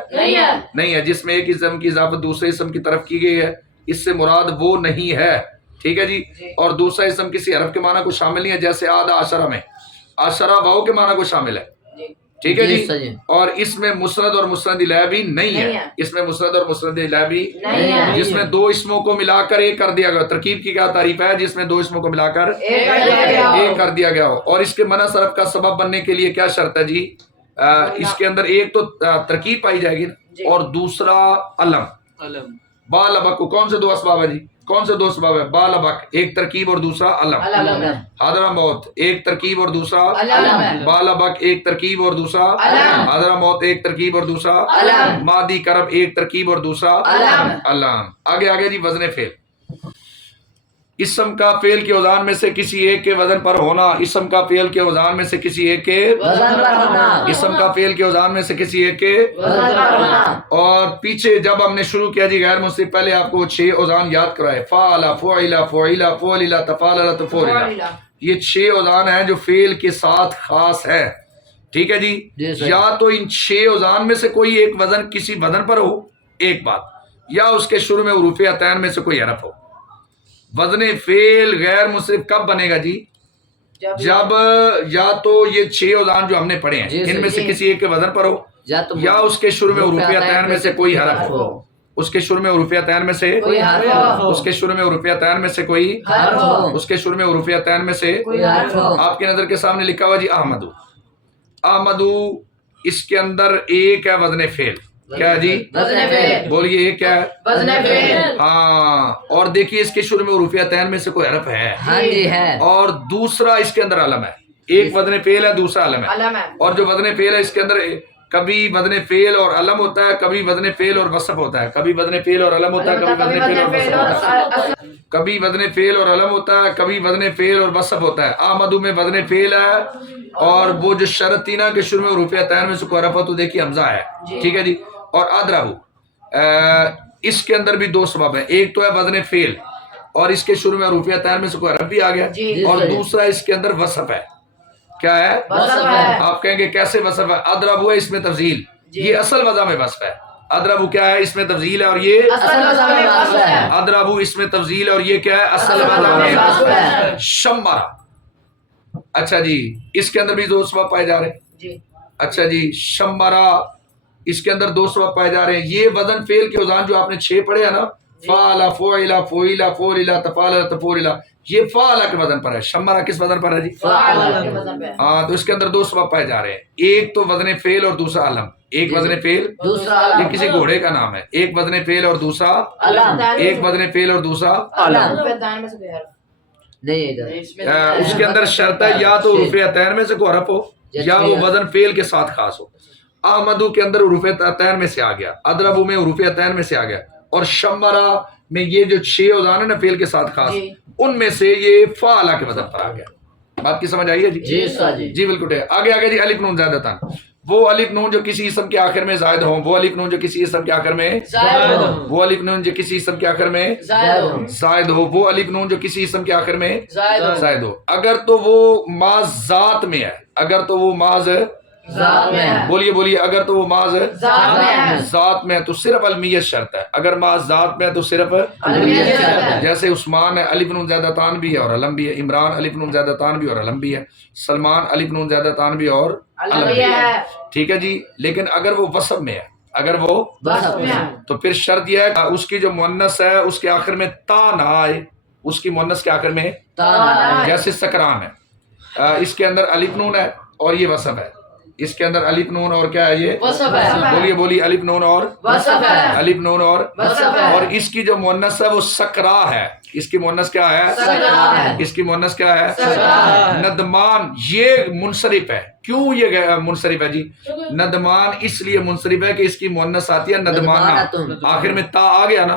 نہیں ہے جس میں ایک اسم کی اضافت دوسرے اسم کی طرف کی گئی ہے. اس سے مراد وہ نہیں ہے. ٹھیک ہے جی. اور دوسرا اسم کسی حرف کے معنی کو شامل نہیں ہے، جیسے آدھا عشرہ میں عشرہ واو کے معنی کو شامل ہے. ٹھیک ہے جی. اور اس میں مسند اور مسند الیہ بھی نہیں ہے. اس میں مسند اور مسند الیہ بھی نہیں ہے. جس میں 2 اسموں کو ملا کر ایک کر دیا گیا. ترکیب کی کیا تعریف ہے؟ جس میں 2 اسموں کو ملا کر ایک کر دیا گیا ہو. اور اس کے منع صرف کا سبب بننے کے لیے کیا شرط ہے جی؟ اس کے اندر ایک تو ترکیب پائی جائے گی اور دوسرا علم. بالبک کو کون سے 2 اسباب ہے جی؟ کون سے 2 اسباب ہے؟ بالبک ایک ترکیب اور دوسرا علم. حضرموت ایک ترکیب اور دوسرا علم. بالبک ایک ترکیب اور دوسرا علم. حضرموت ایک ترکیب اور دوسرا علم. مادی کرب ایک ترکیب اور دوسرا علم. آگے آگے جی وزن فعل. اسم کا فعل کے اوزان میں سے کسی ایک کے وزن پر ہونا. اسم کا فعل کے اوزان میں سے کسی ایک کے وزن پر ہونا. اسم کا فعل کے اوزان میں سے کسی ایک کے وزن پر ہونا. اور پیچھے جب ہم نے شروع کیا جی غیر منصرف، پہلے آپ کو 6 اوزان یاد کرائے. فعل فعل فعل فعل تفعل تفعل. یہ 6 اوزان ہیں جو فعل کے ساتھ خاص ہے. ٹھیک ہے جی. یا تو ان 6 اوزان میں سے کوئی ایک وزن کسی وزن پر ہو، ایک بات، یا اس کے شروع میں حروف عطین میں سے کوئی حرف ہو. وزن فعل غیر منصرف کب بنے گا جی؟ جب یا تو یہ 6 اوزان جو ہم نے پڑھے ہیں ان میں سے کسی ایک کے وزن پر ہو، یا اس کے شروع میں حروف عطین میں سے کوئی حرف ہو. اس کے شروع میں حروف عطین میں سے اس کے شروع میں حروف عطین میں سے کوئی اس کے شروع میں حروف عطین میں سے آپ کے نظر کے سامنے لکھا ہوا جی احمدو. احمدو اس کے اندر ایک ہے وزن فعل. کیا جی؟ بولیے یہ کیا ہے؟ وزن فعل. ہاں. اور دیکھیے اس کے شروع میں حروف عطین میں سے کوئی حرف ہے اور دوسرا اس کے اندر علم ہے. ایک وزن فعل ہے، دوسرا علم ہے. اور جو وزن فعل ہے اس کے اندر کبھی وزن فعل اور علم ہوتا ہے، کبھی وزن فعل اور وصف ہوتا ہے، کبھی وزن فعل اور علم ہوتا ہے، کبھی وزن فعل اور وصف ہوتا ہے، کبھی وزن فعل اور علم ہوتا ہے، کبھی وزن فعل اور وصف ہوتا ہے۔ آمدو میں وزن فعل ہے، اور وہ جو شرط تھی نا کہ شروع میں حروف عطین میں سے کوئی رفع تو دیکھیے حمزہ ہے، ٹھیک ہے جی۔ اور ادربو اس کے اندر بھی دو سبب ہیں، ایک تو ہے وزن فعل اور اس کے شروع میں حروف عطین میں سے کوئی رفع بھی آ گیا، اور دوسرا اس کے اندر وصف ہے۔ کیا ہے؟ وصف ہے۔ آپ کہیں گے کیسے وصف ہے؟ ادربو ہے اس میں تفضیل، یہ اصل وضع میں وصف ہے۔ ادربو کیا ہے؟ اس میں تفضیل ہے، اور یہ اصل وضع میں وصف ہے۔ ادربو اس میں تفضیل ہے اور یہ کیا ہے؟ اصل وضع میں وصف ہے۔ شمرا، اچھا جی، اس کے اندر بھی دو سبب پائے جا رہے ہیں۔ جی اچھا جی، شمرا اس کے اندر دو سبب پائے جا رہے ہیں۔ یہ وزن فعل کے اوزان جو آپ نے 6 پڑھے ہیں نا، فعلا فعلا فعلا فعلا تفعلا تفعلا، یہ فعلا کے وزن پر ہے۔ شمرا کس وزن پر ہے جی؟ ہاں، تو اس کے اندر دو سبب پائے جا رہے ہیں، ایک تو وزن فعل اور دوسرا علم۔ ایک وزن فعل، دوسرا یہ علم، کسی گھوڑے کا نام ہے، ایک وزن فعل اور دوسرا علم، ایک وزن فعل اور دوسرا علم نہیں ادھر۔ اس کے اندر شرط ہے یا تو حروف عطین میں سے کوئی حرف ہو یا وہ وزن فعل کے ساتھ خاص ہو۔ احمدو کے اندر حروف عطین میں سے آ گیا، ادربو میں حروف عطین میں سے آ گیا، اور شمرا میں یہ جو 6 اوزان ہیں نا فعل کے ساتھ خاص، ان میں سے یہ فعلا کے وزن پر آ گیا۔ بات کی سمجھ آئی ہے جی؟ جی بالکل ہے۔ آگے جی، الف نون زائدتان، وہ الف نون جو کسی اسم کے آخر میں زائد ہوں، وہ الف نون جو کسی اسم کے آخر میں وہ الف نون جو کسی اسم کے آخر میں زائد ہو، وہ الف نون جو کسی اسم کے آخر میں زائد ہو، اگر تو وہ ماض ذات میں ہے، اگر تو وہ ماض بولیے اگر تو وہ ماض ذات میں ہے تو صرف علمیت شرط ہے، اگر ماض ذات میں ہے تو صرف علمیت شرط ہے۔ جیسے عثمان ہے، الف نون زائدتان بھی ہے اور علم بھی ہے، عمران الف نون زائدتان بھی اور علم بھی ہے، سلمان الف نون زائدتان بھی اور علم بھی ہے، ٹھیک ہے جی۔ لیکن اگر وہ وصف میں ہے، اگر وہ تو پھر شرط یہ ہے کہ اس کی جو مؤنث ہے اس کے آخر میں تا نہ آئے، اس کی مؤنث کے آخر میں جیسے سکران ہے، اس کے اندر الف نون ہے اور یہ وصف ہے، اس کے اندر الف نون اور کیا ہے؟ یہ بولیے الف نون اور الف نون اور اس کی جو مؤنث ہے وہ سکرا ہے، اس کی مؤنث کیا ہے؟ اس کی مؤنث کیا ہے؟ ندمان، یہ منصرف ہے۔ کیوں یہ منصرف ہے جی؟ ندمان اس لیے منصرف ہے کہ اس کی مؤنث آتی ہے ندمانہ، آخر میں تا آ گیا نا،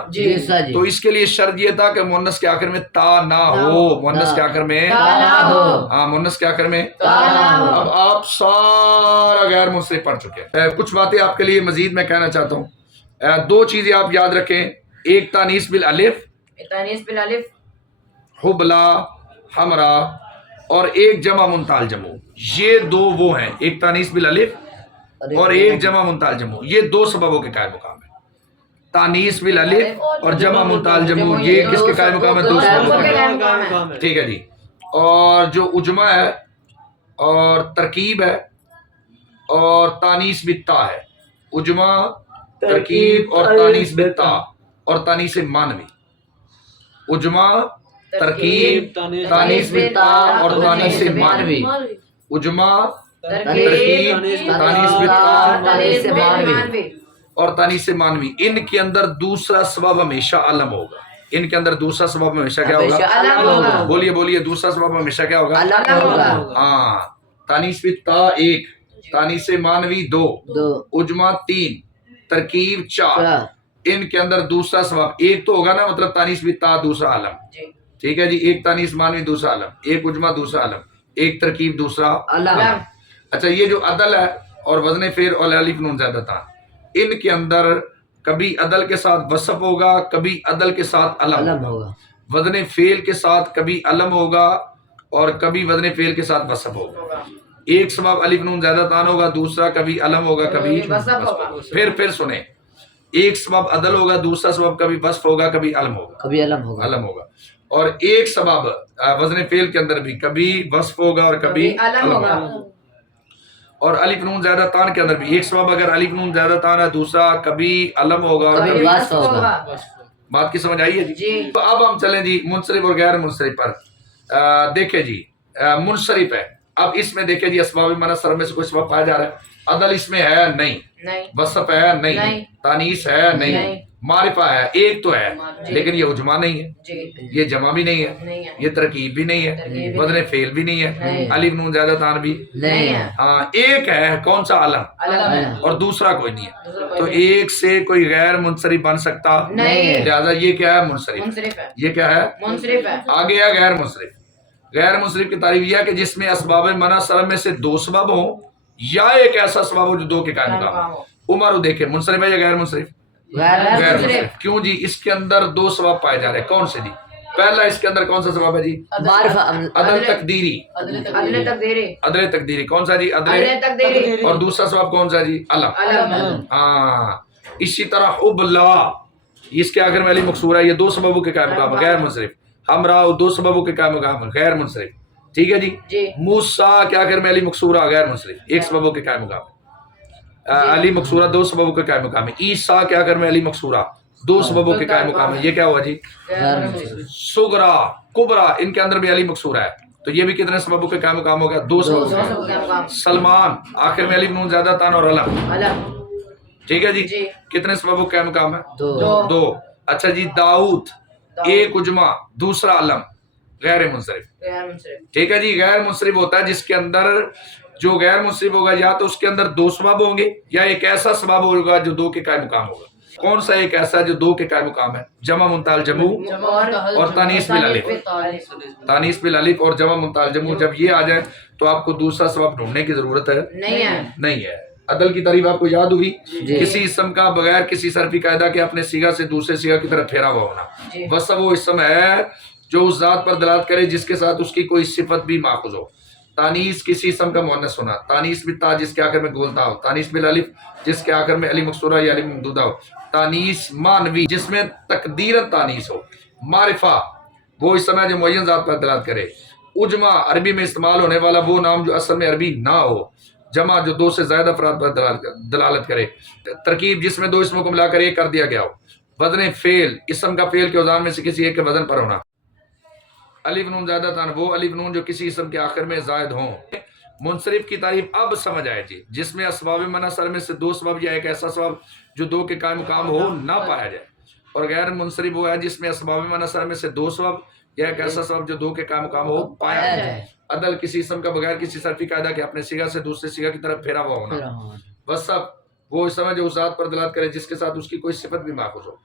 تو اس کے لیے شرط یہ تھا کہ مؤنث کے آخر میں تا نہ ہو، مؤنث کے آخر میں ہاں، مؤنث کے آخر میں۔ اب آپ سارا غیر منصرف پڑھ چکے ہیں، کچھ باتیں آپ کے لیے مزید میں کہنا چاہتا ہوں۔ دو چیزیں آپ یاد رکھیں، ایک تانیث بالالف حبلا حمرا، اور ایک جمع منتال جمع، یہ دو وہ ہیں، ایک تانیث بالالف اور ایک جمع منتال جمع، یہ دو سببوں کے قائم مقام ہے۔ تانیث بالالف اور جمع منتال جمع یہ کس کے قائم مقام ہے؟ دو سببوں کے قائم مقام ہے، ٹھیک ہے جی۔ اور جو اجمع ہے اور ترکیب ہے اور تانیث بالتا ہے، اجمع ترکیب اور تانیث بالتا اور تانیث مانوی، اجمع ترکیب تانیث بالتا اور تانیث مانوی، اجمع ترکیب تانیث بالتا اور تانیث مانوی، ان کے اندر دوسرا سبب ہمیشہ علم ہوگا، ان کے اندر دوسرا سبب ہمیشہ کیا ہوگا؟ بولیے دوسرا سبب ہمیشہ کیا ہوگا؟ ہاں، تانیث بالتا 1، تانیث مانوی 2، اجمع 3، ترکیب 4، ان کے اندر دوسرا سبب ایک تو ہوگا نا، مطلب تانیث بالتا دوسرا علم، ٹھیک ہے جی۔ ایک تانیث مانوی دوسرا علم، ایک اجمع دوسرا علم، ایک ترکیب دوسرا علم۔ اچھا، یہ جو عدل ہے اور وزن فعل اور الف نون زائدتان، ان کے اندر کبھی عدل کے ساتھ وصف ہوگا، کبھی عدل کے ساتھ علم ہوگا، وزن فعل کے ساتھ کبھی علم ہوگا اور کبھی وزن فعل کے ساتھ وصف ہوگا۔ ایک سبب الف نون زائدتان ہوگا، دوسرا کبھی علم ہوگا کبھی وصف ہوگا۔ پھر سنیں، ایک سبب عدل ہوگا، دوسرا سبب کبھی وصف ہوگا کبھی علم ہوگا، اور ایک سبب وزن فعل کے اندر بھی کبھی وصف ہوگا اور کبھی علم ہوگا، اور الف نون زائدتان کے اندر بھی ایک سبب اگر الف نون زائدتان ہے، دوسرا کبھی علم ہوگا اور کبھی وصف ہوگا۔ بات کی سمجھ آئی ہے جی؟ تو اب ہم چلیں جی منصرف اور غیر منصرف پر۔ دیکھیں جی، منصرف ہے، اب اس میں دیکھیں جی اسباب منع صرف میں سے کوئی سبب پایا جا رہا ہے، عدل اس میں ہے نہیں، وصف ہے نہیں، تانیث ہے نہیں، معرفہ ہے، ایک تو ہے جی۔ لیکن یہ عجمہ نہیں ہے، جی یہ جمع بھی نہیں ہے، نہیں ہے، یہ ترکیب بھی نہیں ترکیب ہے، بھی وزن فعل بھی نہیں ہے، نہیں۔ الف نون زیادہ تان بھی نہیں ہے ہاں، ایک ہے کون سا علم، علم ہے، اور دوسرا کوئی نہیں ہے، دوسرا کوئی تو نہیں۔ ایک سے کوئی غیر منصرف بن سکتا نہیں ہے لہذا یہ کیا ہے، منصرف، منصرف ہے، یہ کیا ہے، منصرف ہے، آگے ہے غیر منصرف۔ غیر منصرف کی تعریف یہ ہے کہ جس میں اسباب منع سرم میں سے دو سبب ہوں یا ایک ایسا سبب ہو جو دو کے قائم مقام ہو۔ عمر دیکھیں منصرف ہے یا غیر منصرف، غیر غیر منصرف منصرف، کیوں جی، اس کے اندر دو سبب پائے جا رہے ہیں، کون سے جی، پہلا اس کے اندر کون سا سبب ہے جی، معرفہ عدل تقدیری، عدل عدل تقدیری عدل تقدیری کون سا جی، عدل، عدل تقدیری اور دوسرا سبب کون سا جی، علم، علم، ہاں۔ اسی طرح حب اللہ، اس کے آخر میں علی مقصور ہے، یہ دو سببوں کے قائم مقام ہے، غیر منصرف۔ ہمراہ دو سببوں کے قائم مقام ہے، غیر منصرف، ٹھیک ہے جی۔ جی موسیٰ کے آخر میں علی مقصورہ غیر منصرف، ایک سببوں کے قائم مقام ہے، علی مقصورہ دو سببوں کے قائم مقام ہے۔ عیسیٰ کے آخر میں علی مقصورہ دو سببوں کے قائم مقام ہے، یہ کیا ہوا جی، غیر منصرف صغرا کبرا، ان کے اندر بھی علی مقصورہ ہے، تو یہ بھی کتنے سببوں کے قائم مقام ہو گیا، دو سببوں کے قائم مقام۔ سلمان آخر میں علی نون زیادہ تان اور علم، علم، ٹھیک ہے جی، جی کتنے سببوں کے قائم مقام ہے، دو دو۔ اچھا جی، داؤد ایک عجمہ دوسرا علم، غیر منصرف، غیر منصرف، ٹھیک ہے جی۔ غیر منصرف ہوتا ہے جس کے اندر، جو غیر منصرف ہوگا یا تو اس کے اندر دو سبب ہوں گے یا ایک ایسا سبب ہوگا جو دو کے قائم مقام ہوگا۔ کون سا ایک ایسا جو دو کے قائم مقام ہے، جمع منتہی الجموع اور تانیث بالالف، تانیث بالالف اور جمع منتہی الجموع، جب یہ آ جائے تو آپ کو دوسرا سبب ڈھونڈنے کی ضرورت ہے نہیں ہے نہیں ہے۔ عدل کی تعریف آپ کو یاد ہوئی، جی۔ کسی اسم کا بغیر کسی صرفی قاعدہ کے اپنے صیغہ سے دوسرے صیغہ کی طرف پھیرا ہوا ہونا، جی۔ وصف وہ اسم ہے جو اس ذات پر دلالت کرے جس کے ساتھ اس کی کوئی صفت بھی ماخوذ ہو۔ تانیث کسی اسم کا مؤنث ہونا، تانیث بالتا جس کے آخر میں گولتا ہو، تانیث بالالف جس کے آخر میں علی مقصورہ یا علی ممدودہ ہو، تانیث مانوی جس میں تقدیرن تانیث ہو، معرفہ وہ اسم ہے جو معین ذات پر دلالت کرے، اجمع عربی میں استعمال ہونے والا وہ نام جو اصل میں عربی نہ ہو، جمع جو دو سے زائد افراد پر دلالت کرے، ترکیب جس میں دو اسموں کو ملا کر ایک کر دیا گیا ہو، وزن فعل اسم کا فعل کے اوزان میں سے کسی ایک کے وزن پر ہونا، الف نون زیادہ تان وہ الف نون جو کسی اسم کے آخر میں زائد ہوں۔ منصرف کی تعریف اب سمجھ آئے جی، جس میں اسباب منع سر میں سے دو سبب یا ایک ایسا سبب جو دو کے قائم مقام ہو نہ پایا جائے، اور غیر منصرف وہ ہے جس میں اسباب منع سر میں سے دو سبب یا ایک ایسا سبب جو دو کے قائم مقام ہو پایا جائے۔ عدل کسی اسم کا بغیر کسی صرفی قاعدہ کے اپنے صیغہ سے دوسرے صیغہ کی طرف پھیرا ہوا ہونا، وصف وہ اسم ہے جو اس ذات پر دلالت کرے جس کے ساتھ اس کی کوئی صفت بھی ماخوذ ہو،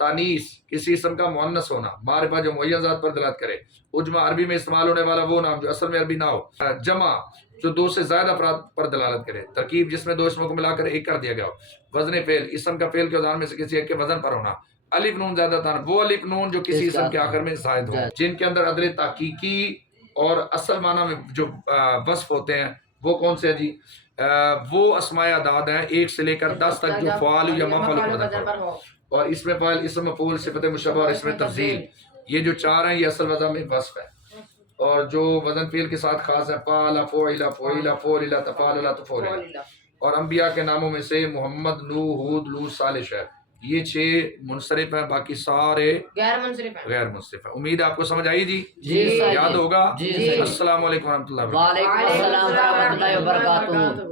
تانیث کسی اسم کا مؤنث ہونا، معرفہ جو معین ذات پر دلالت کرے، اجمع عربی میں استعمال ہونے والا وہ نام جو اصل میں عربی نہ ہو، جمع جو دو سے زائد افراد پر دلالت کرے، ترکیب جس میں دو اسموں کو ملا کر ایک کر دیا گیا ہو، وزن فعل اسم کا فعل کے اوزان میں سے کسی ایک کے وزن پر ہونا، الف نون زیادہ تان وہ الف نون جو کسی اسم کے آخر میں زائد ہو، جن کے اندر عدل تحقیقی اور اصل معنی میں جو وصف ہوتے ہیں وہ کون سے ہیں جی، وہ اسماء اعداد ہیں 1 سے لے کر 10 تک جو فعال یا مفعول کے وزن پر ہو، اور اس میں فاعل اسم مفعول صفت مشبہ اور اس میں تفضیل، یہ جو چار ہیں یہ اصل وزن میں وصف ہے، اور جو وزن فعل کے ساتھ خاص ہے فعل فعل فعل فعل تفعل تفعل، اور انبیاء کے ناموں میں سے محمد نوح ہود لوط صالح شعیب یہ 6 منصرف ہیں، باقی سارے غیر منصرف ہے۔ غیر منصرف ہیں۔ امید ہے آپ کو سمجھ آئی جی، جی یاد ہوگا۔ جی السلام علیکم ورحمۃ اللہ وبرکاتہ۔ وعلیکم السلام ورحمۃ اللہ وبرکاتہ۔